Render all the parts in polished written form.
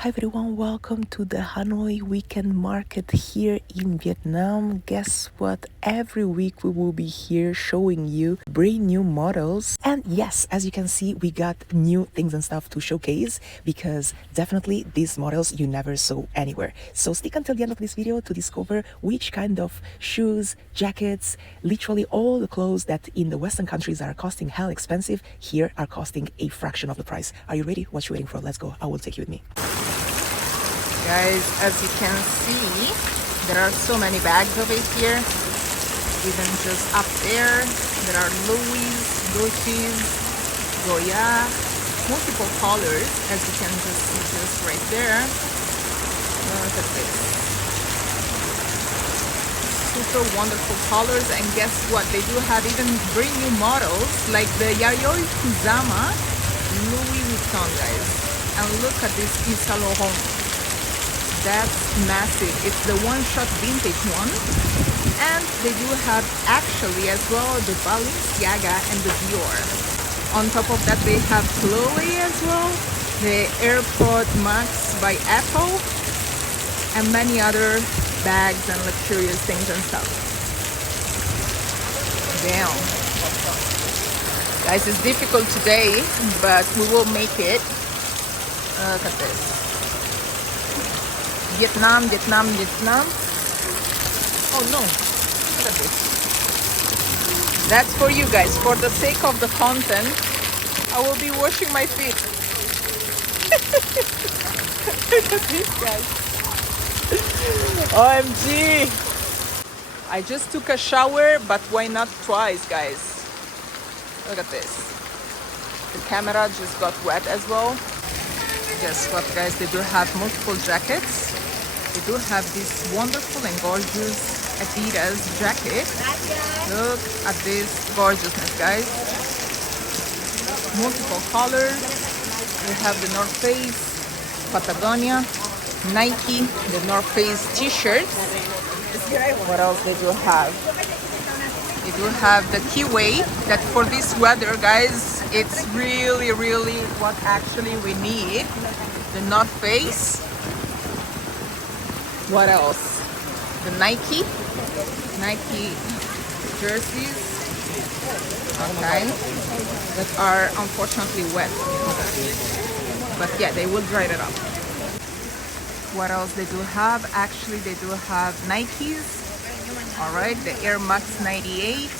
Hi everyone, welcome to the Hanoi Weekend Market here in Vietnam. Guess what? Every week we will be here showing you brand new models. And yes, as you can see, we got new things and stuff to showcase because definitely these models you never saw anywhere. So stick until the end of this video to discover which kind of shoes, jackets, literally all the clothes that in the Western countries are costing hell expensive, here are costing a fraction of the price. Are you ready? What you waiting for? Let's go. I will take you with me. Guys, as you can see, there are so many bags over here. Even just up there are Louis, Gucci's, Goya, multiple colors, as you can just see just right there. Look at this. Super wonderful colors, and guess what? They do have even brand new models like the Yayoi Kusama Louis Vuitton, guys. And look at this Yves Saint Laurent. That's massive. It's the one-shot vintage one. And they do have actually as well the Balenciaga and the Dior. On top of that, they have Chloe as well, the AirPod Max by Apple, and many other bags and luxurious things and stuff. Damn. Guys, it's difficult today, but we will make it. Look at this. Vietnam. Oh no, look at this. That's for you guys. For the sake of the content, I will be washing my feet. Look at this, guys. OMG. I just took a shower, but why not twice, guys? Look at this. The camera just got wet as well. Guess what, guys? They do have multiple jackets. They do have this wonderful and gorgeous Adidas jacket. Look at this gorgeousness, guys. Multiple colors. We have the North Face, Patagonia, Nike, the North Face t-shirts. What else they do have? They do have the Kiwi that for this weather, guys, it's really what actually we need. The North Face. What else? The Nike jerseys, okay, that are unfortunately wet, but yeah, they will dry it up. What else they do have? Actually, they do have Nikes, all right, the Air Max 98.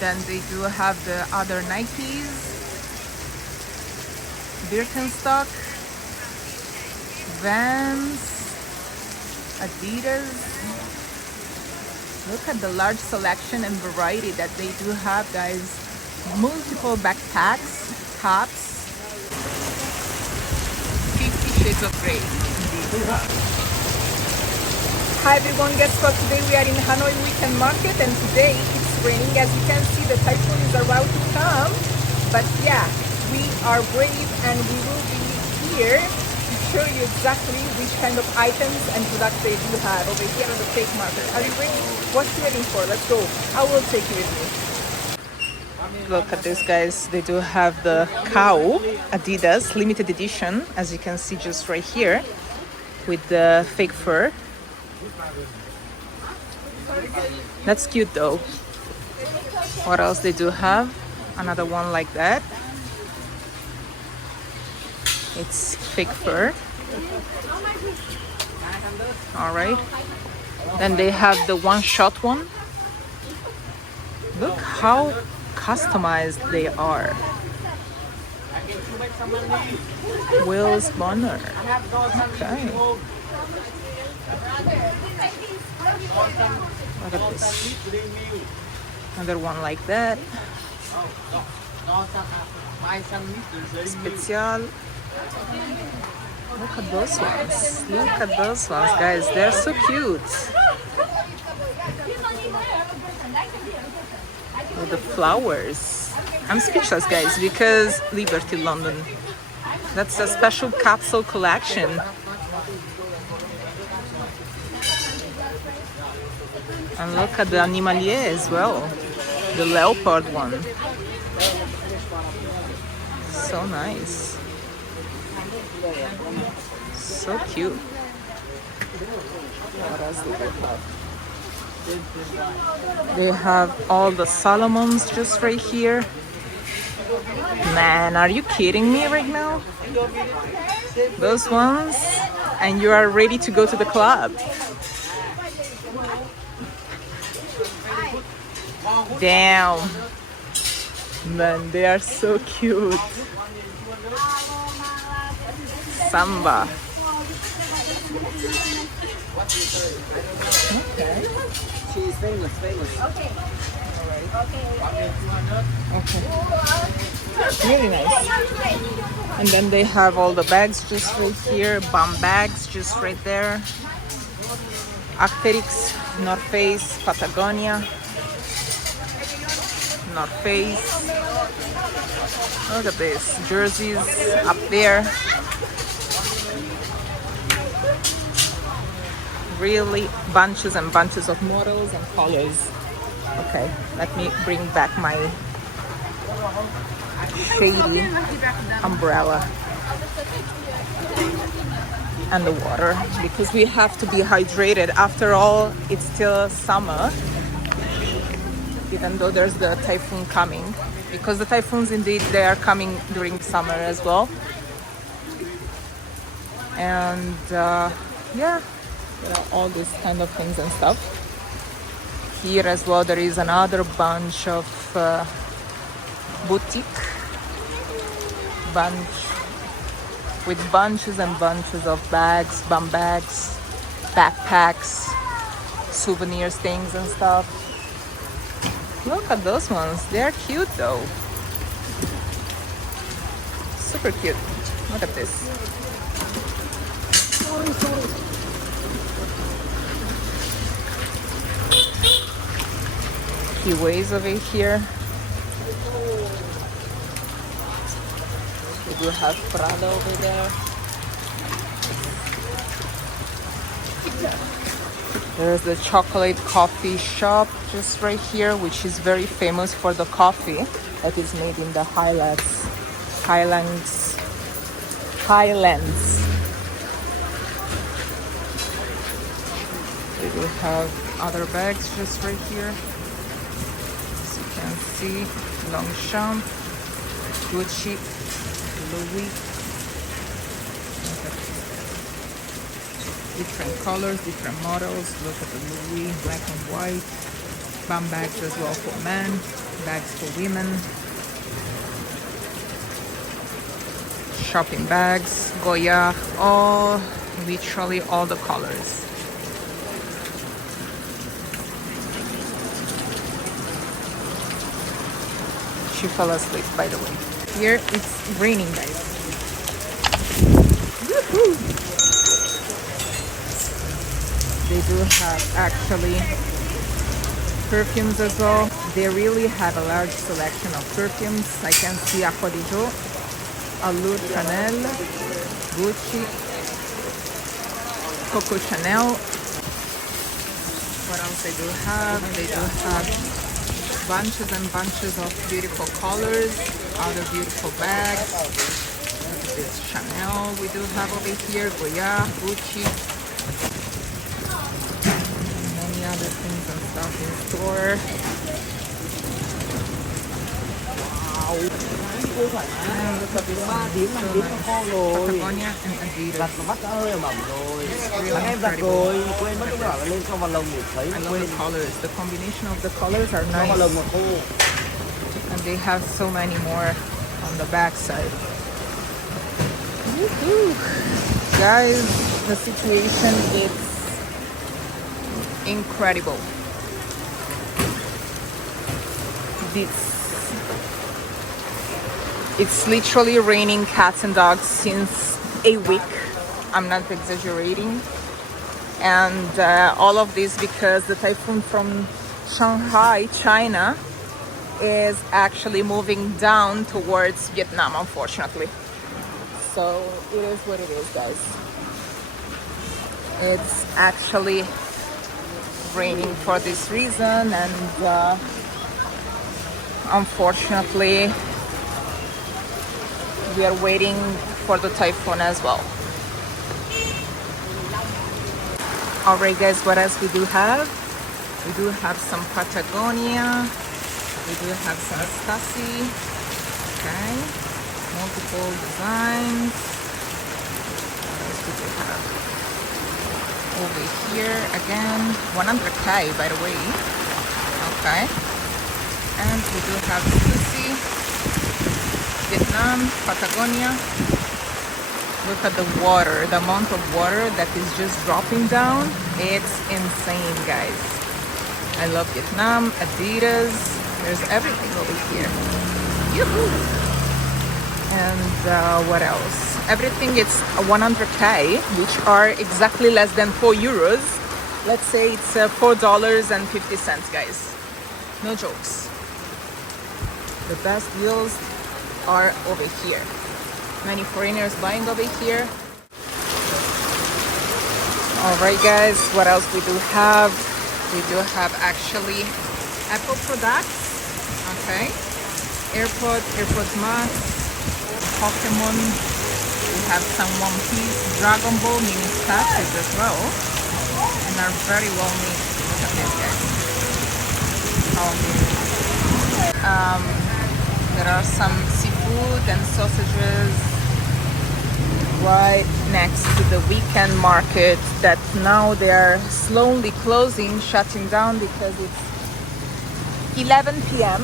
Then they do have the other Nikes, Birkenstock, Vans, Adidas. Look at the large selection and variety that they do have, guys. Multiple backpacks, tops. 50 Shades of Grey. Hi everyone, guess what? Today we are in Hanoi Weekend Market, and today it's raining. As you can see, the typhoon is about to come. But yeah, we are brave and we will be here to show you exactly which kind of items and products they do have over here on the fake market. Are you ready? What you waiting for? Let's go. I will take you with me. Look at this, guys. They do have the cow Adidas limited edition, as you can see just right here, with the fake fur. That's cute though. What else they do have? Another one like that. It's fake fur. All right. Then they have the one-shot one. Look how customized they are. Will's Bonner. Okay. Look at this. Another one like that. Special. Look at those ones. Look at those ones, guys. They're so cute. With the flowers. I'm speechless, guys, because Liberty London. That's a special capsule collection. And look at the Animalier as well. The leopard one. So nice. so cute. What else do they have? They have all the Solomons just right here. Man, are you kidding me right now? Those ones, and you are ready to go to the club. Damn. Man, they are so cute. Samba. Okay. She's famous. Okay. Really nice. And then they have all the bags just right here. Bum bags just right there. Arc'teryx, North Face, Patagonia. North Face. Look at this. Jerseys up there. Really bunches and bunches of models and colors. Okay, let me bring back my shady umbrella and the water because we have to be hydrated. After all, it's still summer, even though there's the typhoon coming, because the typhoons indeed they are coming during summer as well. And yeah, all these kind of things and stuff. Here as well there is another bunch of boutique bunch with bunches and bunches of bags, bum bags, backpacks, souvenirs, things and stuff. Look at those ones. They're cute though. Super cute. Look at this. Keyways over here. We do have Prada over there. There's the chocolate coffee shop just right here, which is very famous for the coffee that is made in the Highlands. We do have other bags just right here. As you can see, Longchamp, Gucci, Louis. Different colors, different models. Look at the Louis, black and white. Bum bags as well for men, bags for women. Shopping bags, Goya, literally all the colors. She fell asleep, by the way. Here it's raining, guys. Woohoo! They do have actually perfumes as well. They really have a large selection of perfumes. I can see Aqua di Gio, Allure Chanel, Gucci, Coco Chanel. What else they do have? They do have bunches and bunches of beautiful colors, other beautiful bags. This Chanel we do have over here, Goya, Gucci. Many other things and stuff in store. Wow. And look at this one. Patagonia and Adidas. It's really incredible. I love the colors. The combination of the colors are nice. And they have so many more on the back side. Woohoo! Guys, the situation is incredible. It's literally raining cats and dogs since a week. I'm not exaggerating. And all of this because the typhoon from Shanghai, China, is actually moving down towards Vietnam, unfortunately. So it is what it is, guys. It's actually raining for this reason, and unfortunately we are waiting for the typhoon as well. Alright guys, what else we do have? We do have some Patagonia. We do have some Stasi. Okay. Multiple designs. What else do we have? Over here again, 100K by the way. Okay. And we do have Stasi, Vietnam, Patagonia. Look at the water, the amount of water that is just dropping down. It's insane, guys. I love Vietnam, Adidas. There's everything over here. Yoo-hoo! And what else? Everything it's 100K, which are exactly less than 4 euros. Let's say it's $4.50, guys. No jokes. The best deals are over here. Many foreigners buying over here. Alright guys, what else we do have? We do have actually Apple products. Okay. AirPods Max, Pokemon. We have some One Piece, Dragon Ball mini statues as well. And are very well made. Look at this guys. There are some seafood and sausages right next to the weekend market that now they are slowly closing, shutting down because it's 11 p.m.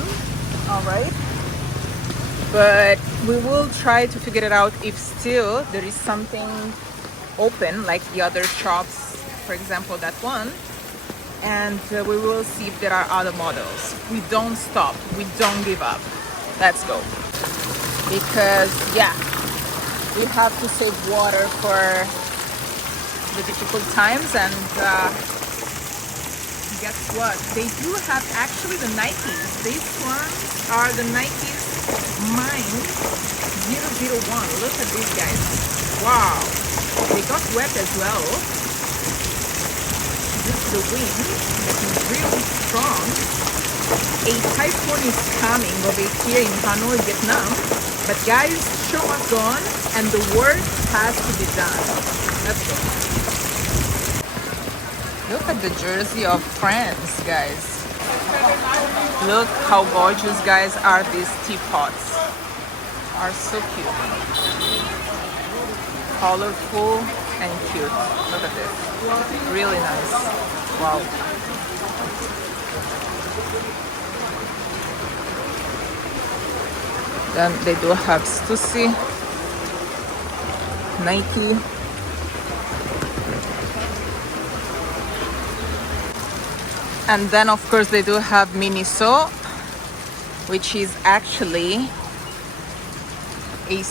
All right, but we will try to figure it out if still there is something open like the other shops, for example that one, and we will see if there are other models. We don't stop, we don't give up. Let's go, because yeah, we have to save water for the difficult times. And guess what? They do have actually the Nikes. These ones are the Nikes Mine 001. Look at these guys. Wow. They got wet as well. This is the wind that is really strong. A typhoon is coming over here in Hanoi, Vietnam. But guys, show must go on and the work has to be done. Let's go. Look at the jersey of France, guys. Look how gorgeous, guys, are these teapots. Are so cute. Colorful and cute. Look at this. Really nice. Wow. Then they do have Stussy, Nike. And then of course they do have Miniso, which is actually a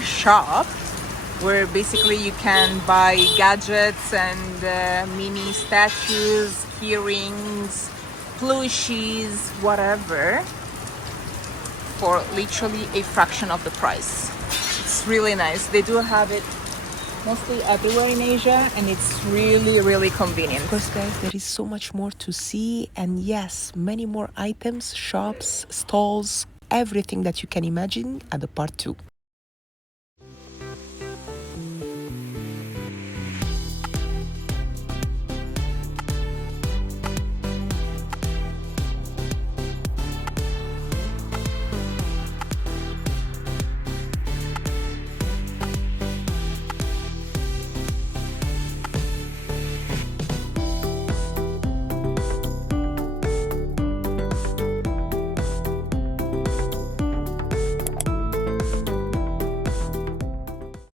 shop where basically you can buy gadgets and mini statues, earrings, plushies, whatever, for literally a fraction of the price. It's really nice. They do have it mostly everywhere in Asia, and it's really, really convenient. Of course, guys, there is so much more to see, and yes, many more items, shops, stalls, everything that you can imagine at the part 2.